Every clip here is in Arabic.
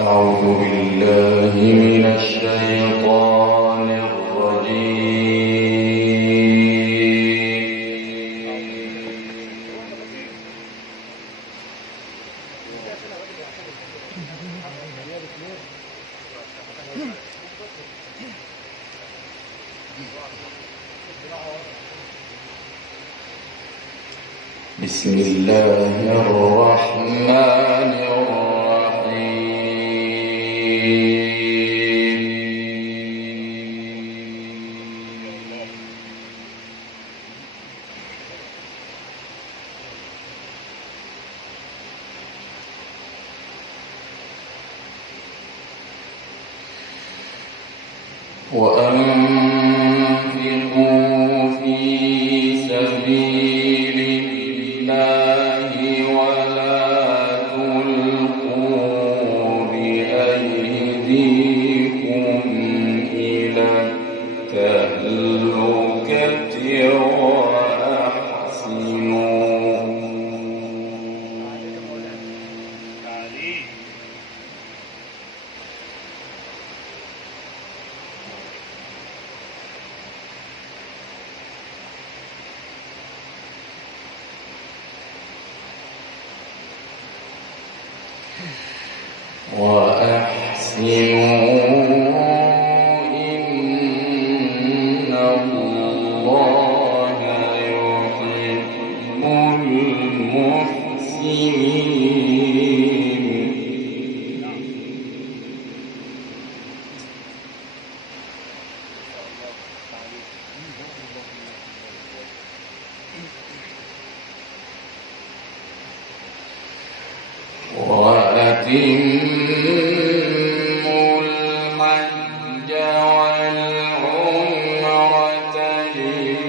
أعوذ بالله من الشيطان الرجيم. بسم الله الرحمن وأنفقوا في سبيل الله ولا تلقوا بأيديكم إلى التهلكة وأحسنوا إن الله يحب المحسنين. وأتموا الحج والعمرة لله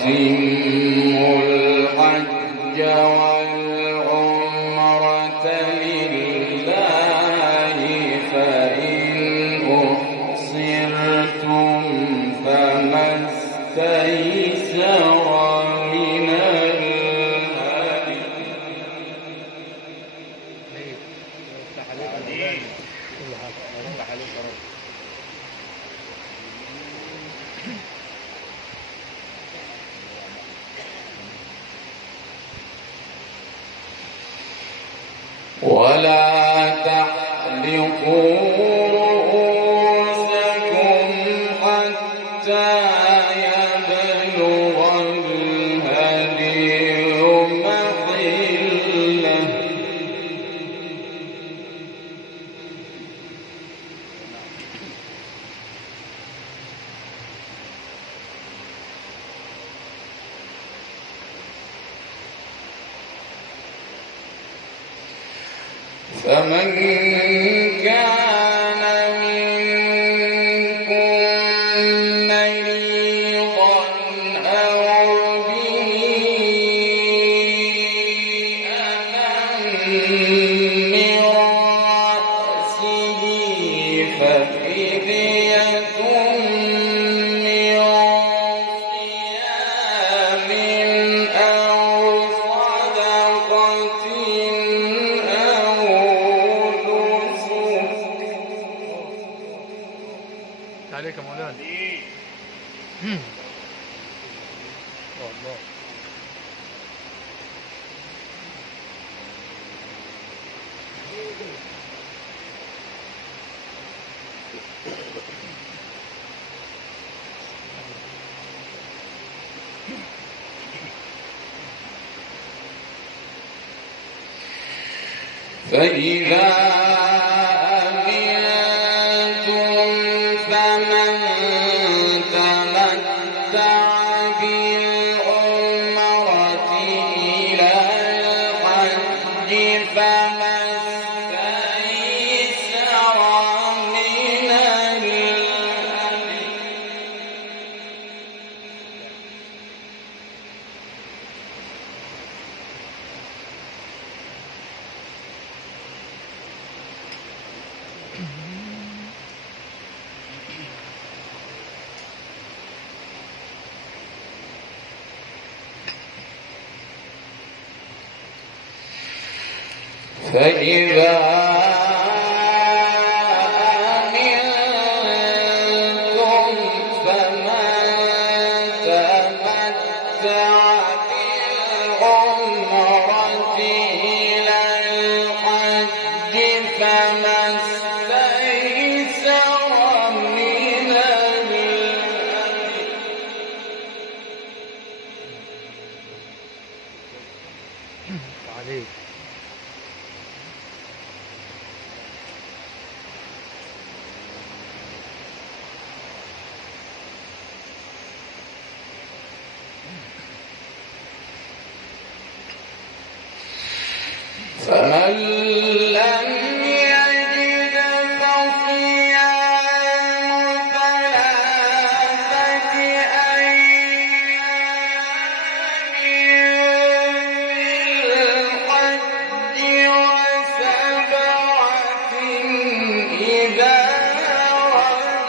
وأتموا الحج والعمرة لله فإن أحصرتم فما استيسر من الهدي. ولا تحلقوا رؤوسكم حتى يبلغ الهدي محله. فمن كان منكم مريضا أو به أذى من رأسه ففدية من صيام أو صدقة عليك يا مولانا. الله. فإذا أمنتم فمن تمتع بالعمرة إلى الحج فما استيسر من الهدي. فإذا أمنتم فمن تمتع بالعمرة إلى الحج فما استيسر من الهدي. عليك. فمن لم يجد فصيام ثلاثة أيام في الحج وسبعة إذا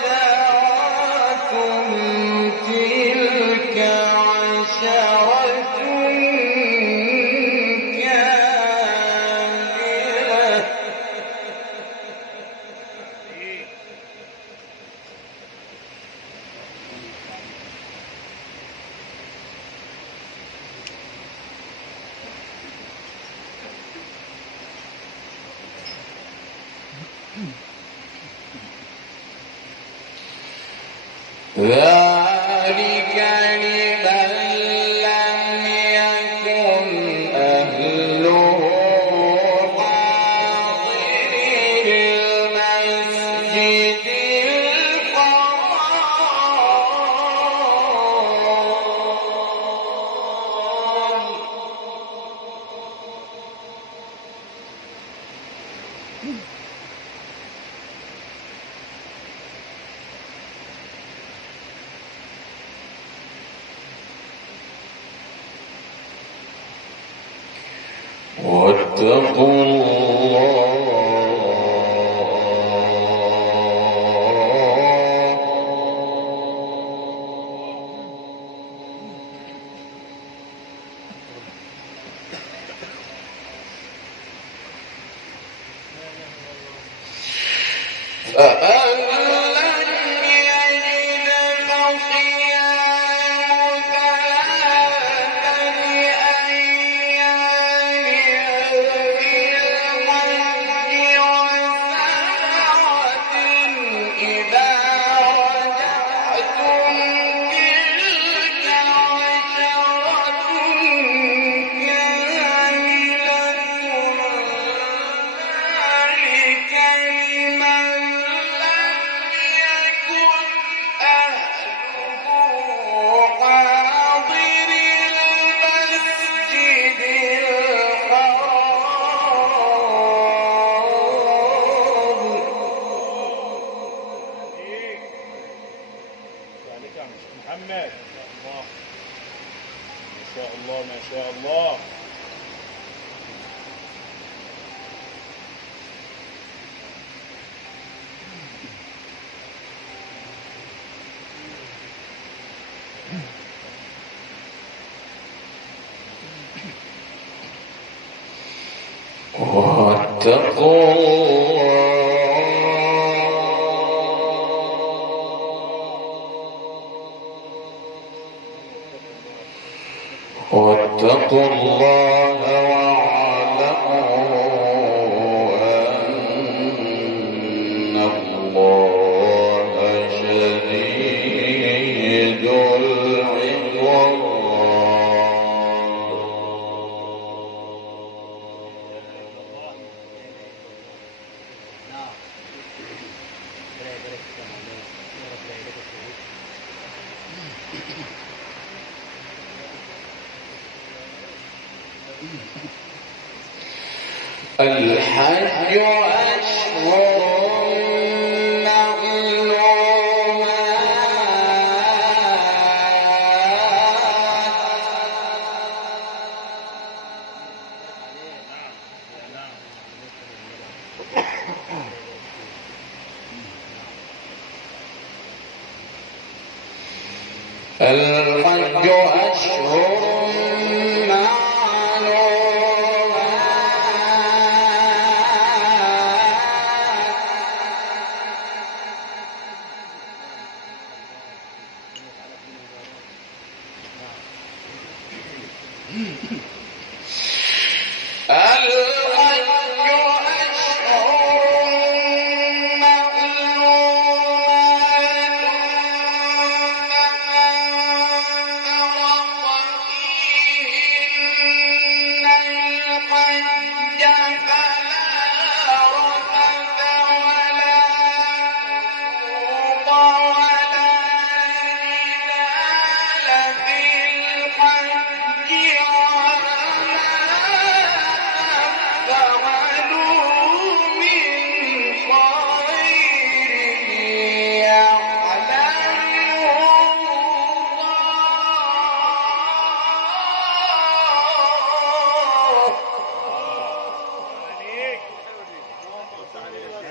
رجعتم تلك عشرة كاملة. ذلك لمن لم يكن أهله حاضر المسجد الحرام. واتقوا فمن لم يجد فصيام ثلاثة أيام في الحج وسبعة إذا رجعتم تلك عشرة كاملة. ذلك لمن لم يكن أهله حاضر المسجد الحرام. عليك يا مش محمد. ما شاء الله ما شاء الله. واتقوا واتقوا الله واعلموا أن الله شديد العقاب. الحج أشهر الحج أشهر معلومات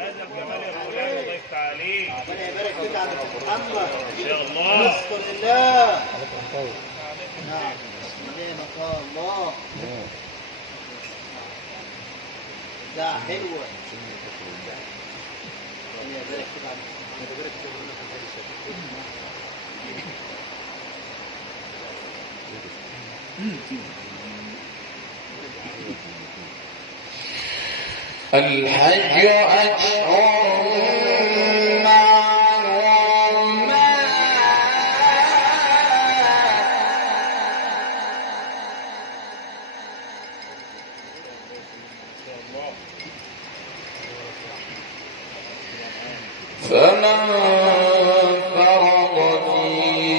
هذا الجمال يا مولانا، الله يفتح عليك. ربنا يبارك فيك يا عبد محمد. ان شاء الله. اشكر لله. نعم. ما شاء الله. ده حلوة. ربنا يبارك فيك يا عبد الحج أشهر فمن فرض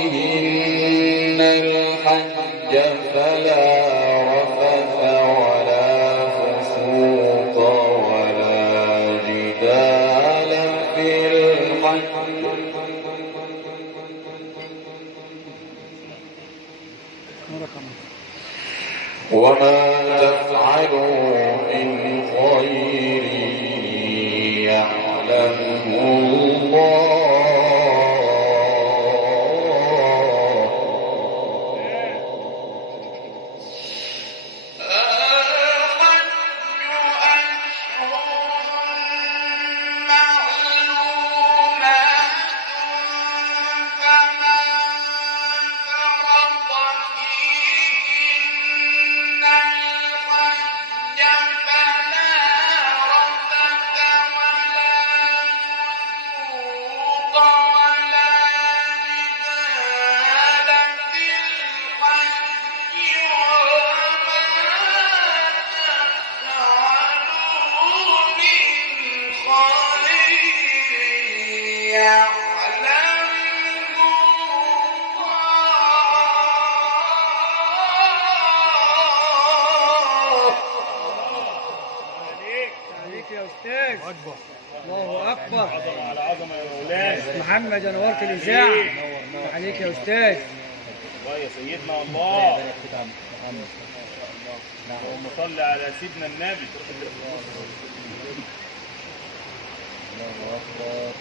فيهن الحج فلا رفث ولا فسوق ولا جدال في الحج وما تفعلوا من خير يعلمه الله الله أكبر. عظمة على عظمة يا مولانا. محمد نورت الإذاعة. عليك يا أستاذ. الله يا سيدنا الله. اللهم صل على سيدنا النبي. الله أكبر.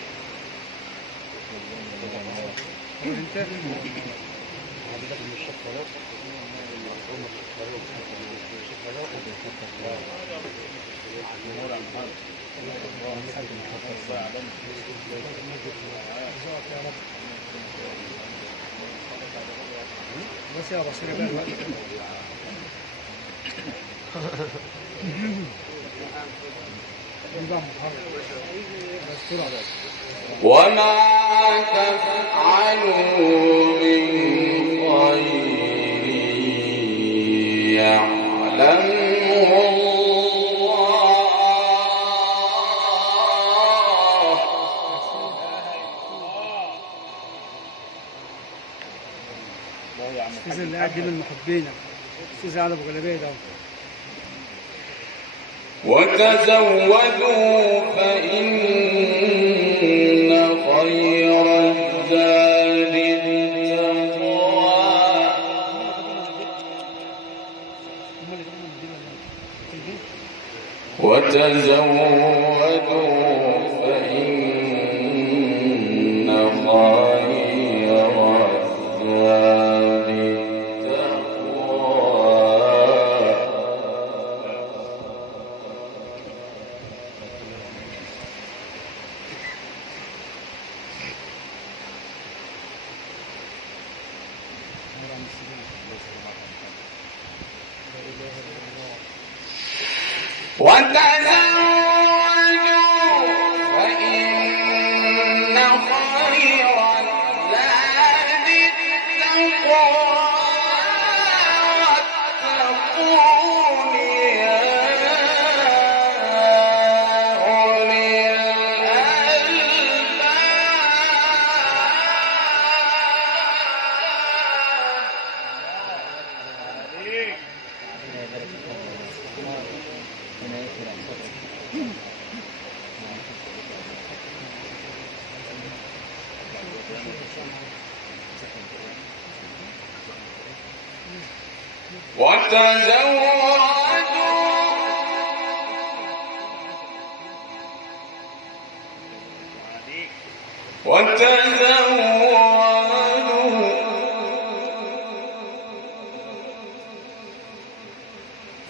بس يا بصير بقى وما تفعلوا من خير يعلمه الأستاذ اللي قاعد من محبينا الأستاذ علي أبو غلبية ده. وتزودوا فإن خير الزاد التقوى وتزودوا فإن خير الزاد التقوى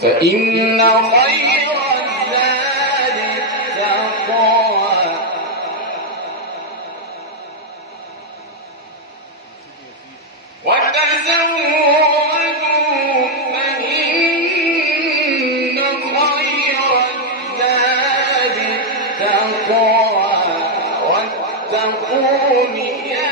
فإن خير الزاد التقوى وتزودوا فإن خير الزاد التقوى واتقون يا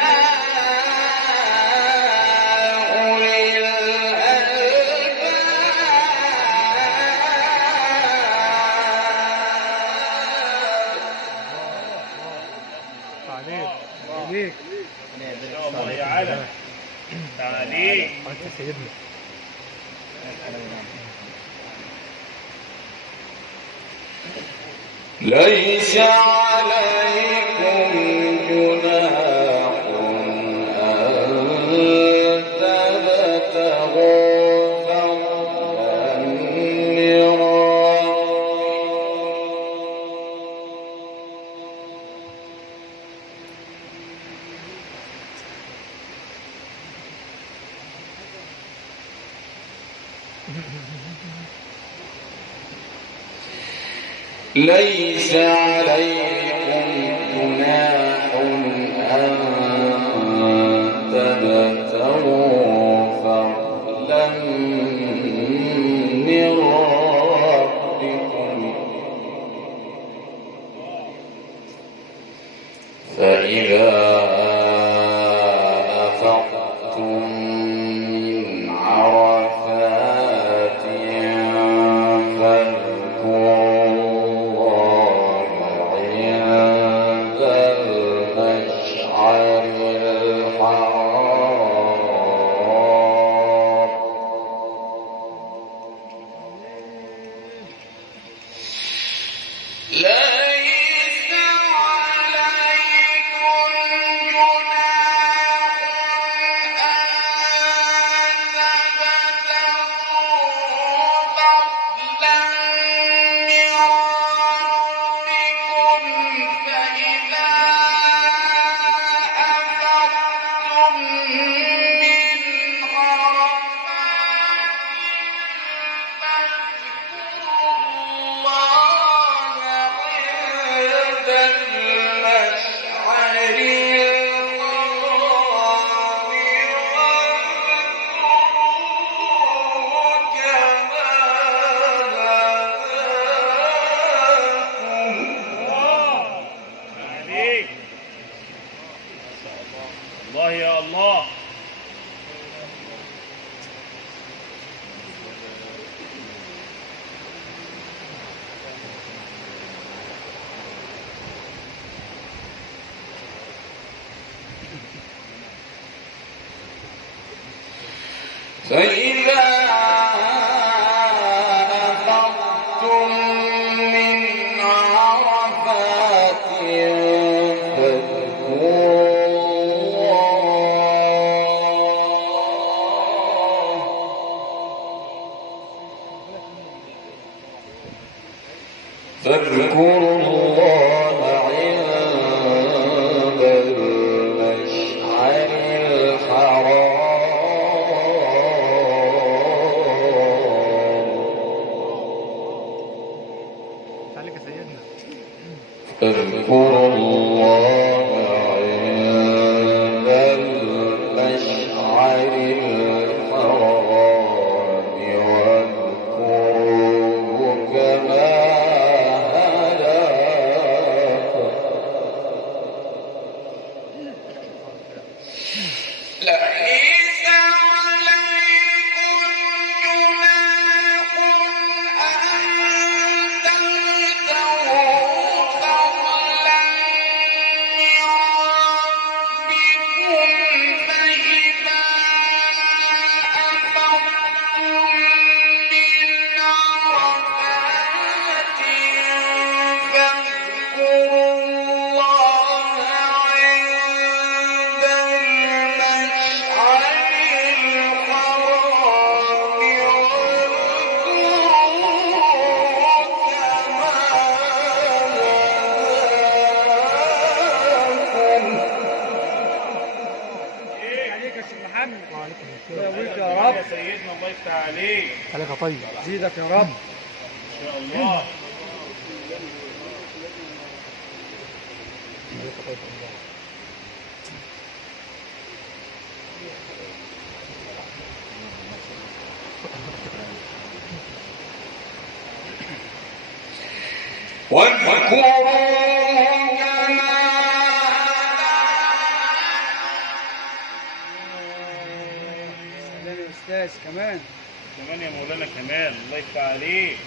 عليك ان شاء الله يا علم. تعالي سيدنا. ليس عليكم جناح أن تبتغوا فضلا من ليس عليكم جناح أن تبتغوا فضلا من ربكم فإذا أفضتم من عرفات فاذكروا الله يا الله. فإذا أفضتم من عرفات فاذكروا الله عند المشعر الحرام اذكروا الله عند المشعر الحرام واذكروه كما ليس عليكم جناح أن تبتغوا فضلا من ربكم فإذا أفضتم من عرفات فاذكروا الله عند المشعر الحرام واذكروه كما هداكم. عليك يا شيخ محمد. وعليكم يقويك السلام. يا يا رب. سيدنا الله يفتح عليك. عليك طيب. زيدك يا رب. ان شاء الله. عليك طيب الله. واذكروا كما سلام يا استاذ كمان. كمان يا مولانا كمال الله يفتح عليك.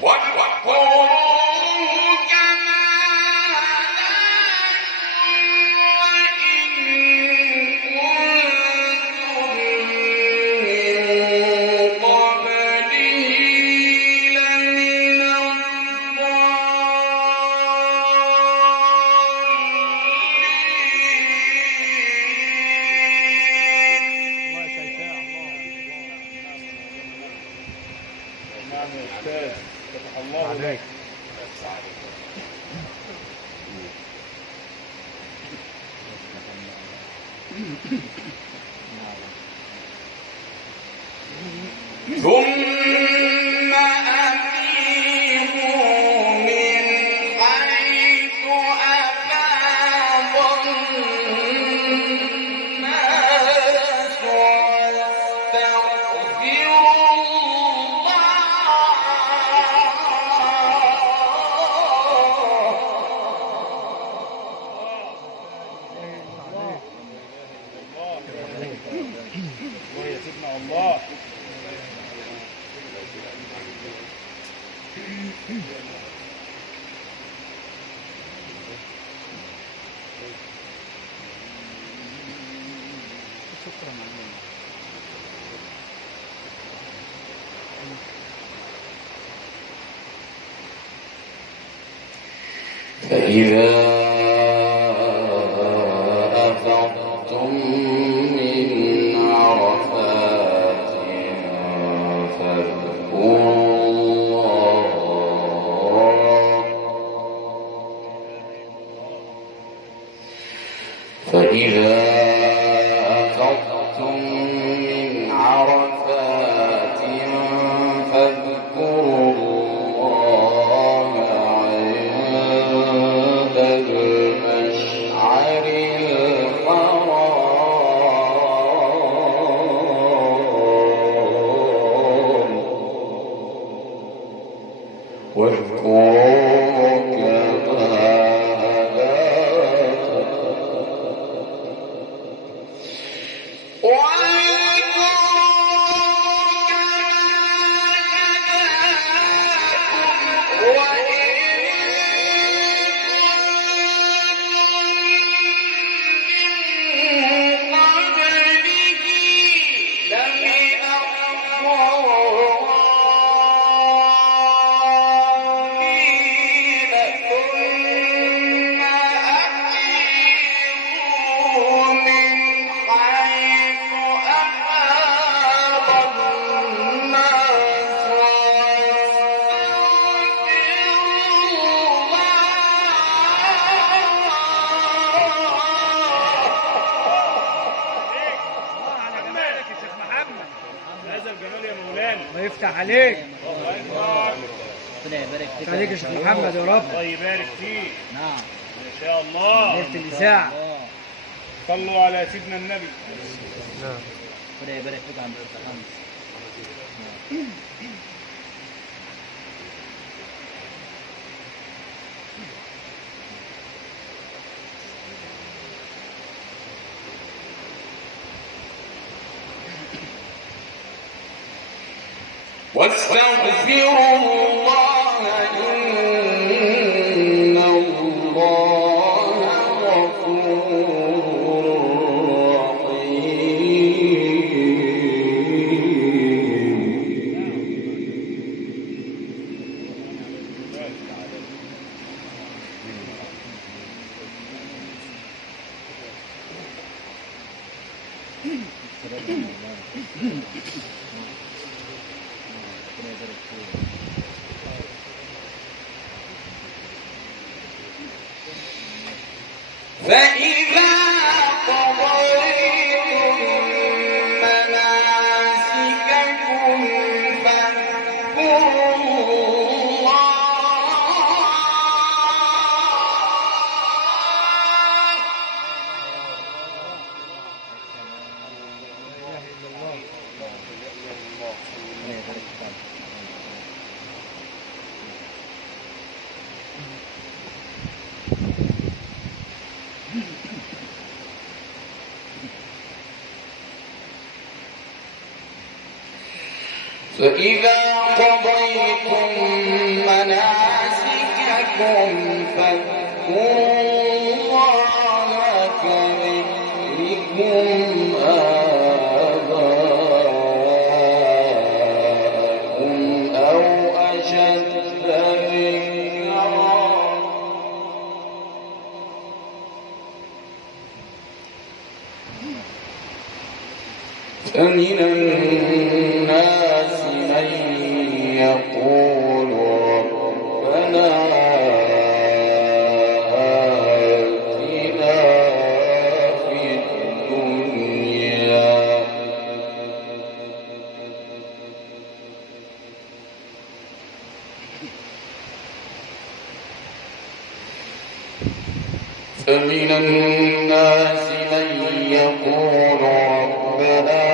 واذكروا كما هداكم وإن كنتم من قبله لمن الضالين. الله يسعدك الله. نعم يا استاذ فتح الله عليك. عليك. ثم أفيضوا من حيث أفاض الناس واستغفروا الله يا سيدنا الله. فإذا أفضتم من عرفات فاذكروا الله فإذا أفضتم من عرفات فاذكروا الله عند المشعر الحرام واذكروا كما الله يفتح عليك. ربنا يبارك فيك. عليك يا شيخ محمد يا رب. الله يبارك فيك. نعم. ما شاء الله. ليلة الإذاعة. صلوا على سيدنا النبي. نعم. ربنا يبارك فيك عند الخمس. واستغفروا الله إن الله غفور فإذا قضيتم مناسككم فاذكروا الله فإذا قضيتم مناسككم فاذكروا الله كذكركم آباءكم أو أشد ذكرا فمن الناس من يقول ربنا آتنا في الدنيا فمن الناس من يقول ربنا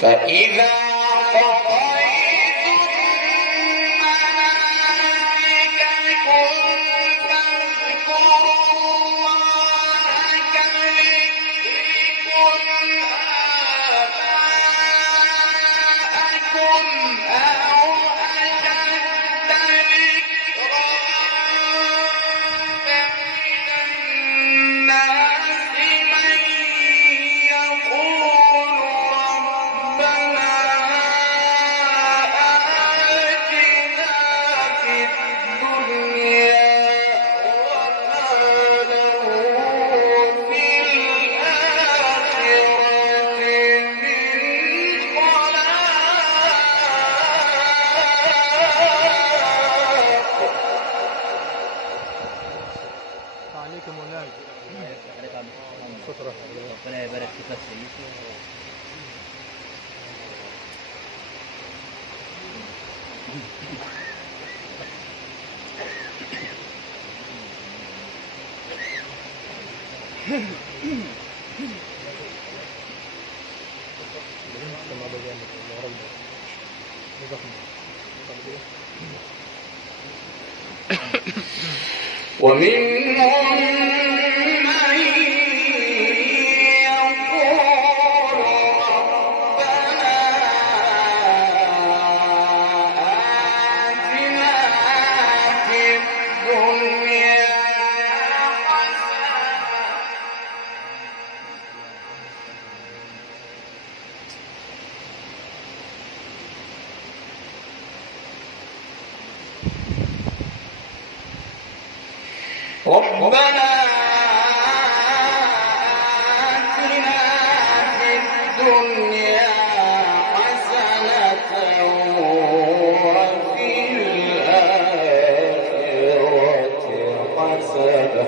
فإذا قضيتم مناسككم فاذكروا الله كذكركم آباءكم أو أشد ذكرا فمن الناس من يقول ربنا آتنا في الدنيا وما له في الآخرة من خلاق. عليكم مولانا. شكرا. ربنا يبارك فيك يا سيدي. ومنهم من يقول ربنا آتنا في الدنيا حسنة ربنا آتنا في الدنيا حسنة وفي الآخرة حسنة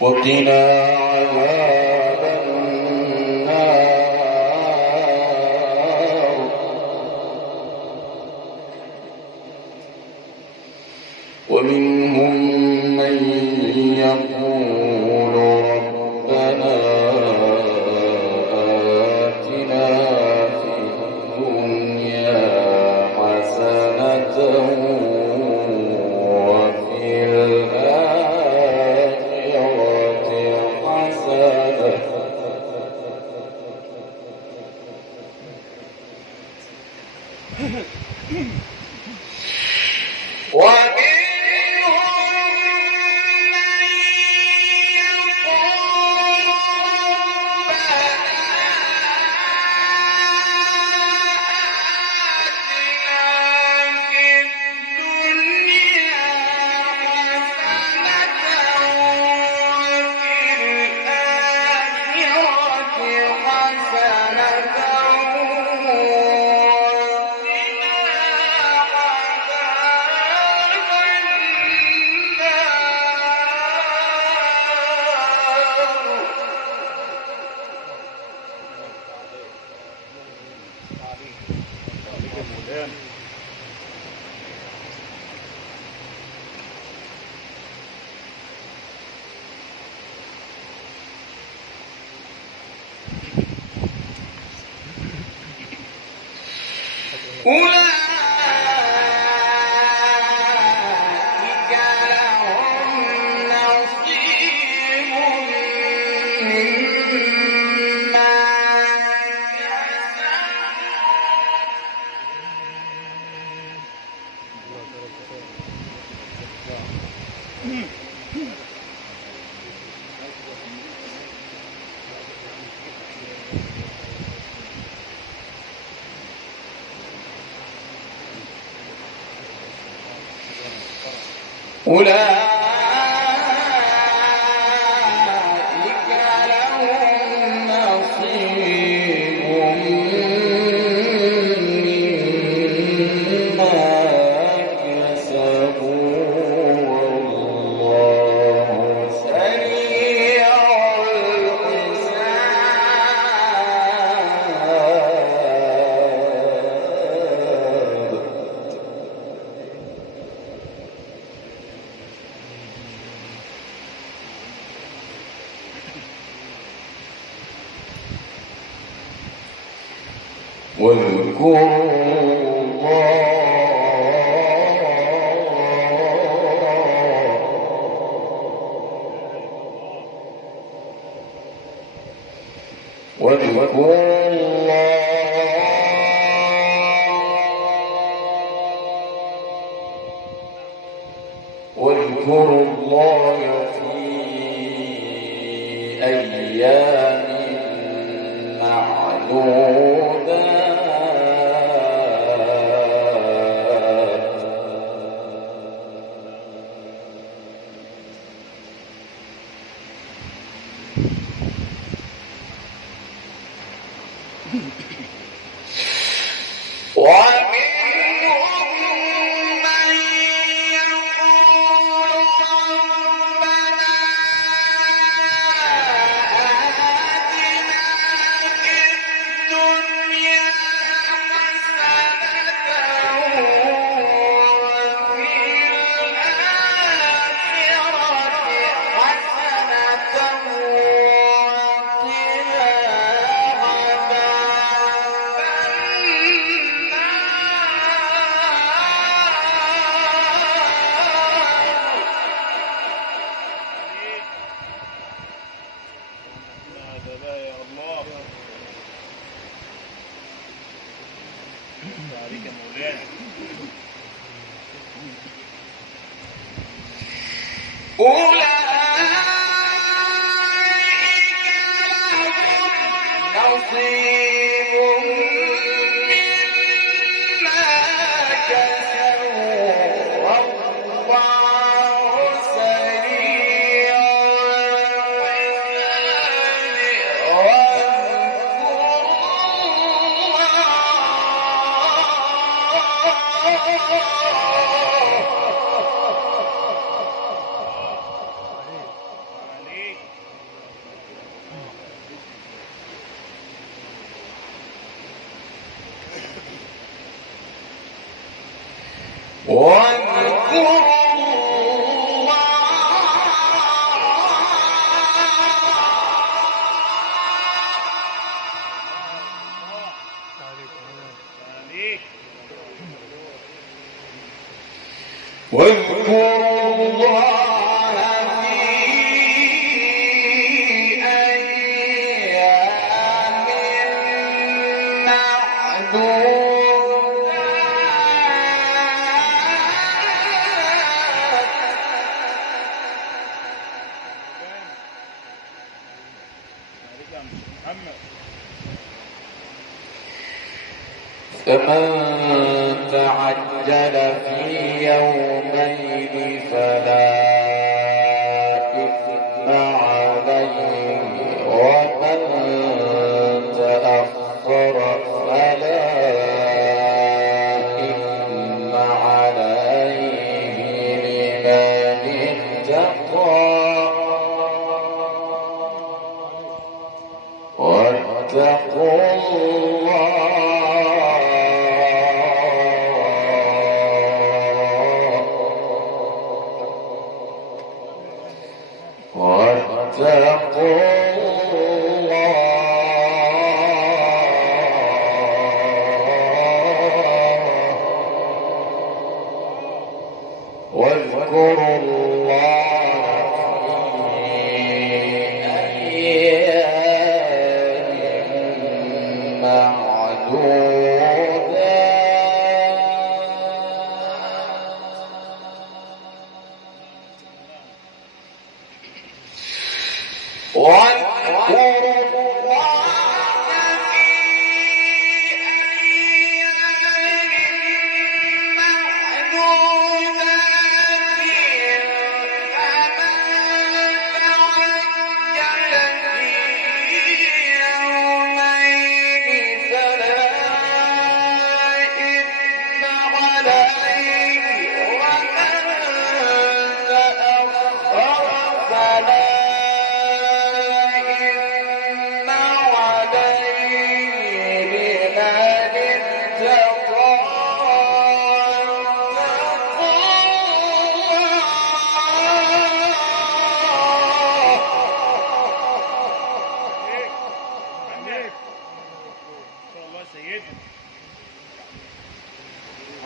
وقنا عذاب النار ومنهم من يقول ربنا آتنا في الدنيا حسنة وفي الآخرة حسنة أولئك لهم نصيب مما أولئك لهم نصيب مما كسبوا والله سريع الحساب واذكروا الله في أيام واذكروا الله في أيام فمن تعجل في يومين فلا إثم عليه ومن تأخر فلا إثم عليه لمن اتقى واتقوا واذكروا الله في أيام معدودات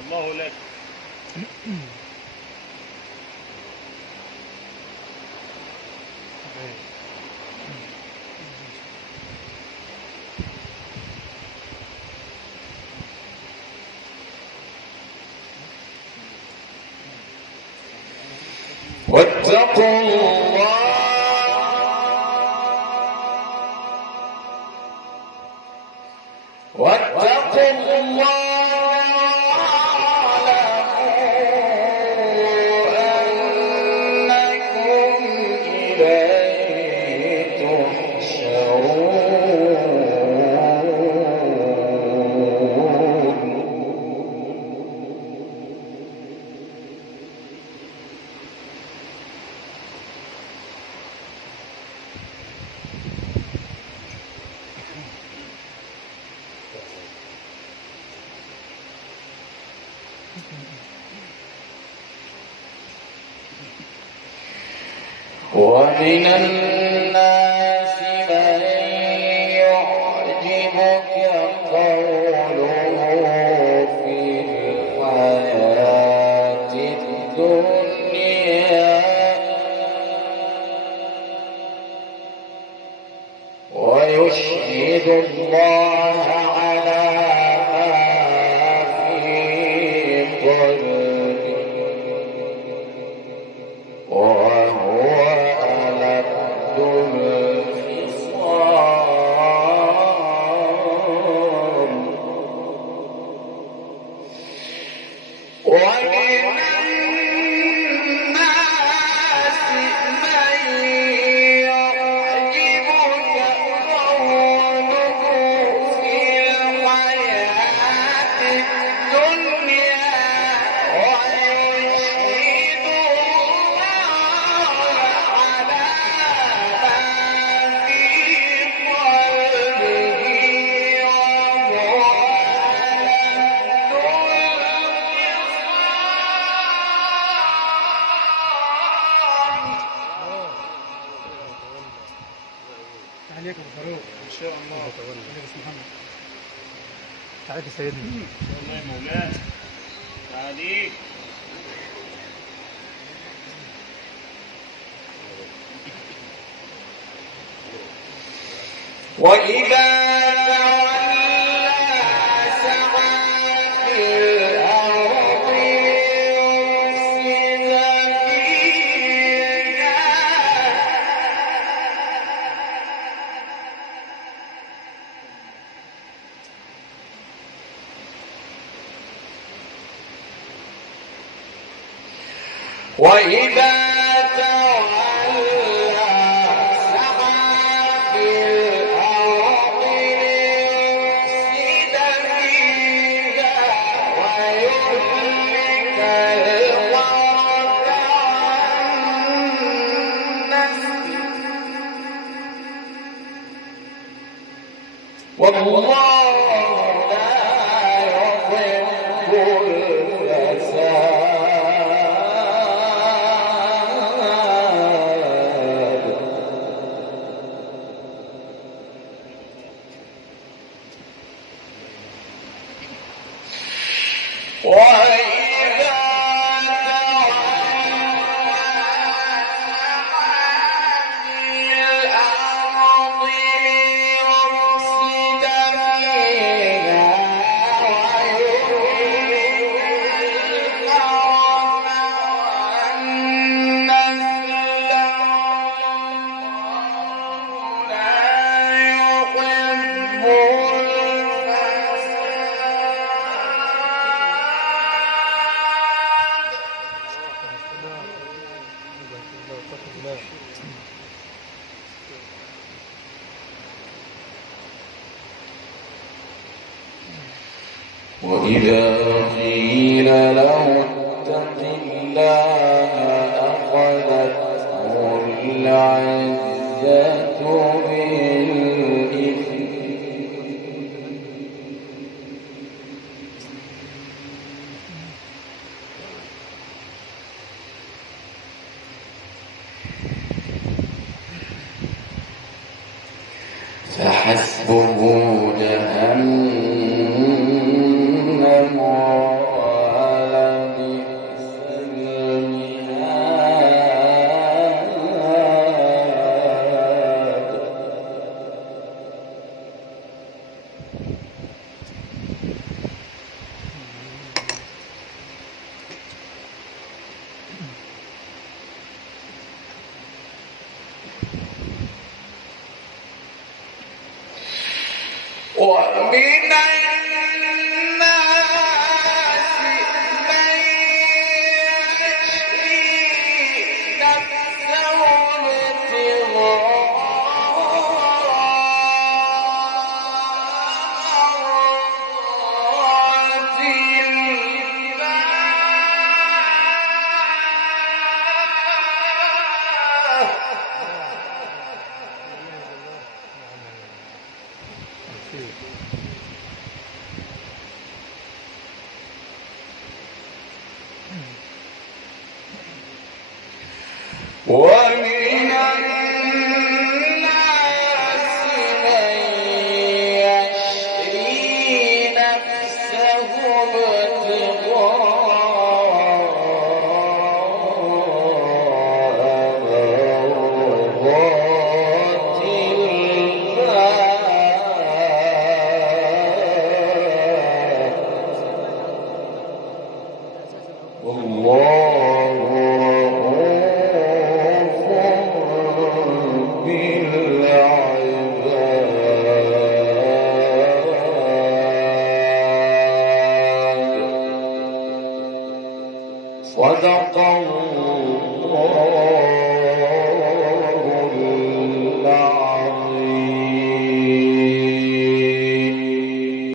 الله لك. واتقوا الله أنكم إليه ومن الناس من يعجبك قوله في الحياة الدنيا ويشهد الله على ما في قلبه وهو ألد عليك ابو فاروق. ان شاء الله. عليك اسم محمد. تعالى يا سيدنا. والله يا مولانا. تعاليك. وإذا تولى سعى في الأرض ليفسد فيها وإذا تولى سعى في الأرض ليفسد فيها ويهلك الحرث والنسل والله لا يحب الفساد وإذا وإذا قيل له اتق الله أخذته العزة بالإثم فحسبه جهنم ولبئس المهاد ومن الناس من يشري نفسه ابتغاء مرضات ومن الناس من يشري نفسه ابتغاء مرضات الله والله بالعباد صدق الله